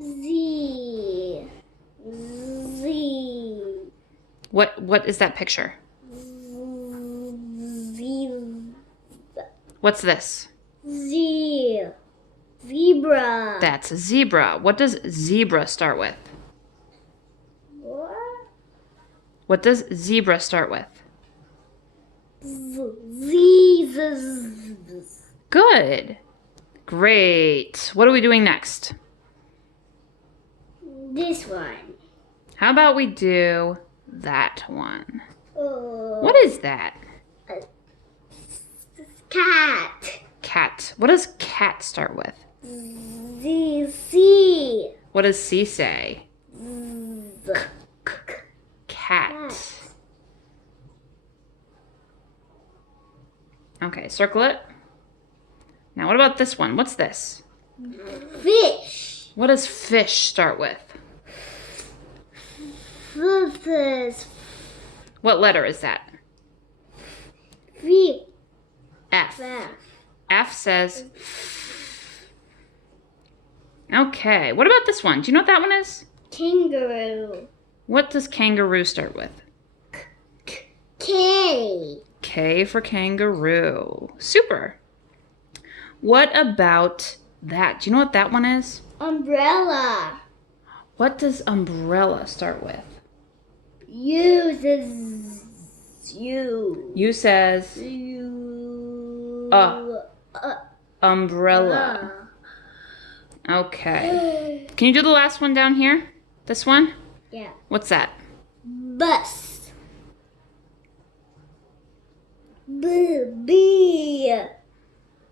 Z. Z. What is that picture? Z. What's this? Z. Zebra. That's a zebra. What does zebra start with? What? What does zebra start with? Z. Good. Great. What are we doing next? This one. How about we do that one? Oh. What is that? Cat. Cat. What does cat start with? C. What does C say? Z. Cat. Okay, circle it. Now what about this one? What's this? Fish. What does fish start with? Fish. What letter is that? F. F. F says. Okay, what about this one? Do you know what that one is? Kangaroo. What does kangaroo start with? K. K for kangaroo. Super. What about that? Do you know what that one is? Umbrella. What does umbrella start with? U says U. U says U. umbrella. Okay. Can you do the last one down here? This one? Yeah. What's that? Bus. B.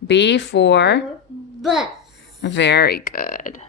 B for Bus. very good.